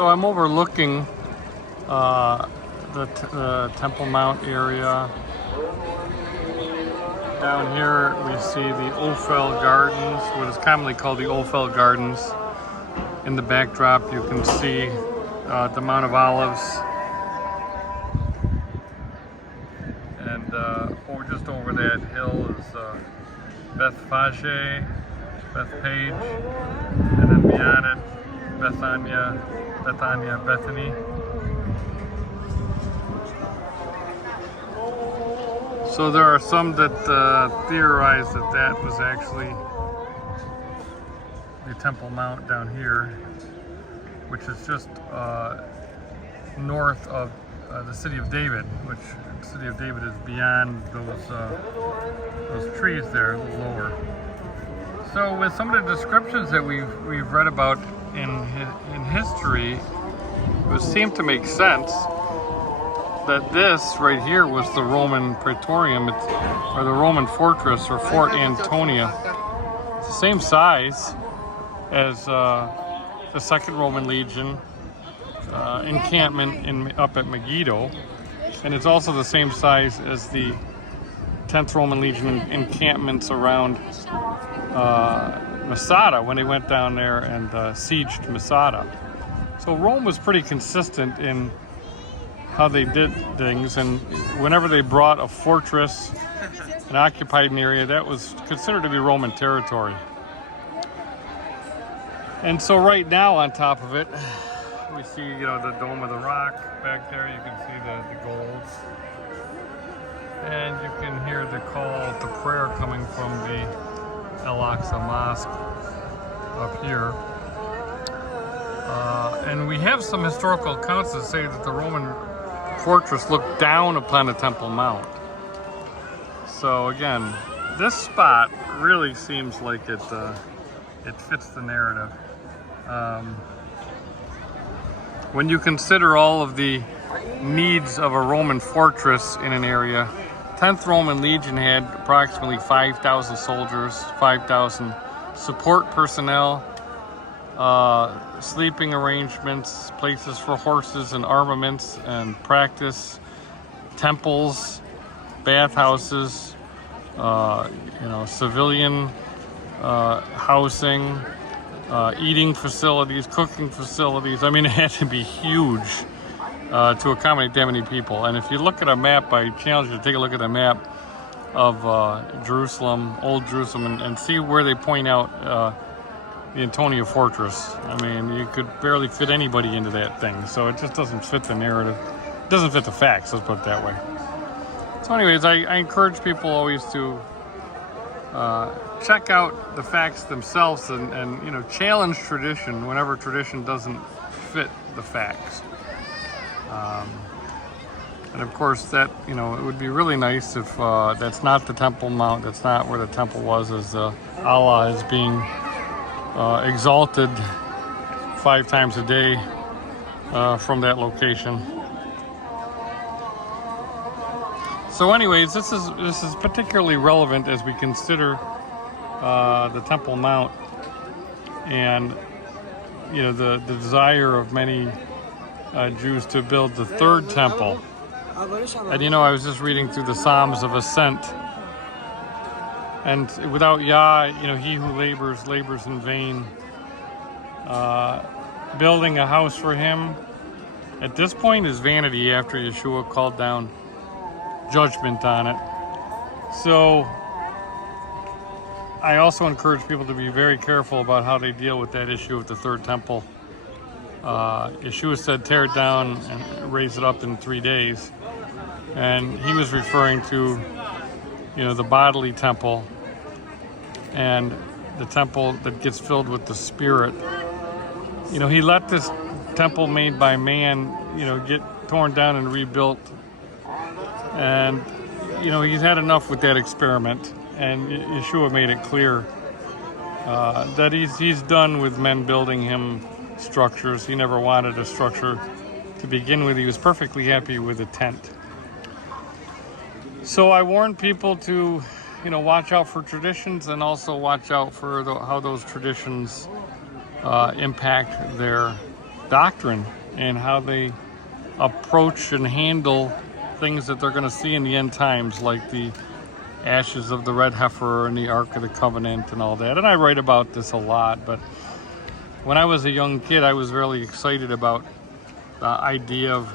So I'm overlooking the Temple Mount area. Down here we see the Ophel Gardens, what is commonly called the Ophel Gardens. In the backdrop you can see the Mount of Olives. And just over that hill is Bethphage, Bethpage, and then beyond it, Bethany. So there are some that theorize that that was actually the Temple Mount down here, which is just north of the city of David, which the city of David is beyond those trees there, a little lower. So with some of the descriptions that we've read about in history, it would seem to make sense that this right here was the Roman Praetorium, or the Roman fortress, or Fort Antonia. It's the same size as the Second Roman Legion encampment up at Megiddo, and it's also the same size as the 10th Roman Legion encampments around Masada when they went down there and sieged Masada. So Rome was pretty consistent in how they did things, and whenever they brought a fortress and occupied an area, that was considered to be Roman territory. And so right now on top of it, we see, the Dome of the Rock back there. You can see the gold. And you can hear the call to prayer coming from the Al-Aqsa Mosque up here. And we have some historical accounts that say that the Roman fortress looked down upon the Temple Mount. So again, this spot really seems like it fits the narrative. When you consider all of the needs of a Roman fortress in an area, 10th Roman Legion had approximately 5,000 soldiers, 5,000 support personnel, sleeping arrangements, places for horses and armaments and practice, temples, bathhouses, civilian housing, eating facilities, cooking facilities. I mean, it had to be huge to accommodate that many people. And if you look at a map, I challenge you to take a look at a map of Jerusalem, Old Jerusalem, and see where they point out the Antonia Fortress. I mean, you could barely fit anybody into that thing. So it just doesn't fit the narrative. It doesn't fit the facts, let's put it that way. So anyways, I encourage people always to check out the facts themselves and challenge tradition whenever tradition doesn't fit the facts. And of course that, it would be really nice if that's not the Temple Mount, that's not where the temple was, as Allah is being exalted 5 times a day from that location. So anyways, this is particularly relevant as we consider the Temple Mount and the desire of many Jews to build the third temple. And I was just reading through the Psalms of Ascent, and without Yah, he who labors in vain. Building a house for him at this point is vanity after Yeshua called down judgment on it. So I also encourage people to be very careful about how they deal with that issue of the third temple. Yeshua said, tear it down and raise it up in 3 days. And he was referring to, the bodily temple and the temple that gets filled with the Spirit. He let this temple made by man, get torn down and rebuilt. And, he's had enough with that experiment. And Yeshua made it clear that he's done with men building him structures. He never wanted a structure to begin with. He was perfectly happy with a tent. So I warn people to, watch out for traditions, and also watch out for how those traditions impact their doctrine and how they approach and handle things that they're going to see in the end times, like the ashes of the red heifer and the Ark of the Covenant and all that. And I write about this a lot, but when I was a young kid, I was really excited about the idea of,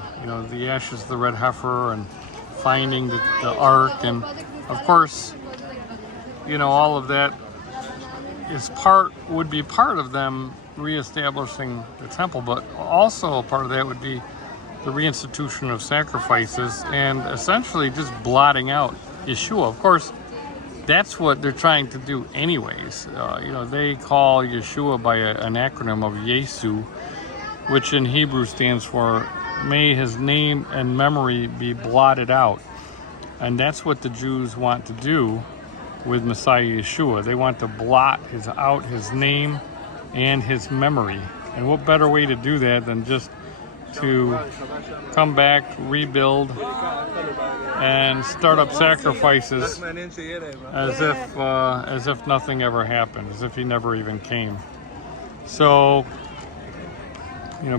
the ashes of the red heifer and finding the Ark. And of course, all of that would be part of them reestablishing the temple, but also a part of that would be the reinstitution of sacrifices and essentially just blotting out Yeshua. Of course, that's what they're trying to do anyways. They call Yeshua by an acronym of Yesu, which in Hebrew stands for may his name and memory be blotted out. And that's what the Jews want to do with Messiah Yeshua. They want to blot out his name and his memory. And what better way to do that than just to come back, rebuild, and start up sacrifices as if nothing ever happened, as if he never even came. So,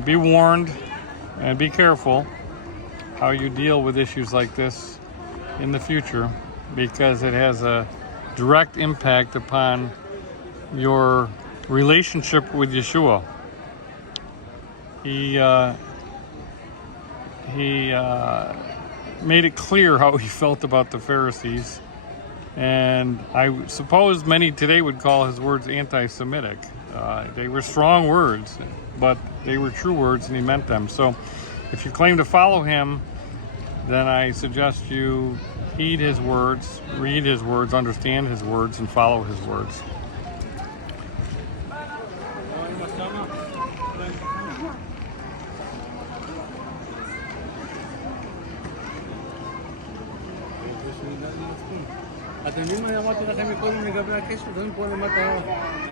be warned and be careful how you deal with issues like this in the future, because it has a direct impact upon your relationship with Yeshua. He made it clear how he felt about the Pharisees, and I suppose many today would call his words anti-Semitic. They were strong words, but they were true words and he meant them. So if you claim to follow him, then I suggest you heed his words, read his words, understand his words, and follow his words. אתם יודעים מה אמרתי לכם מקודם לגבי הקשר? אתם פה למטה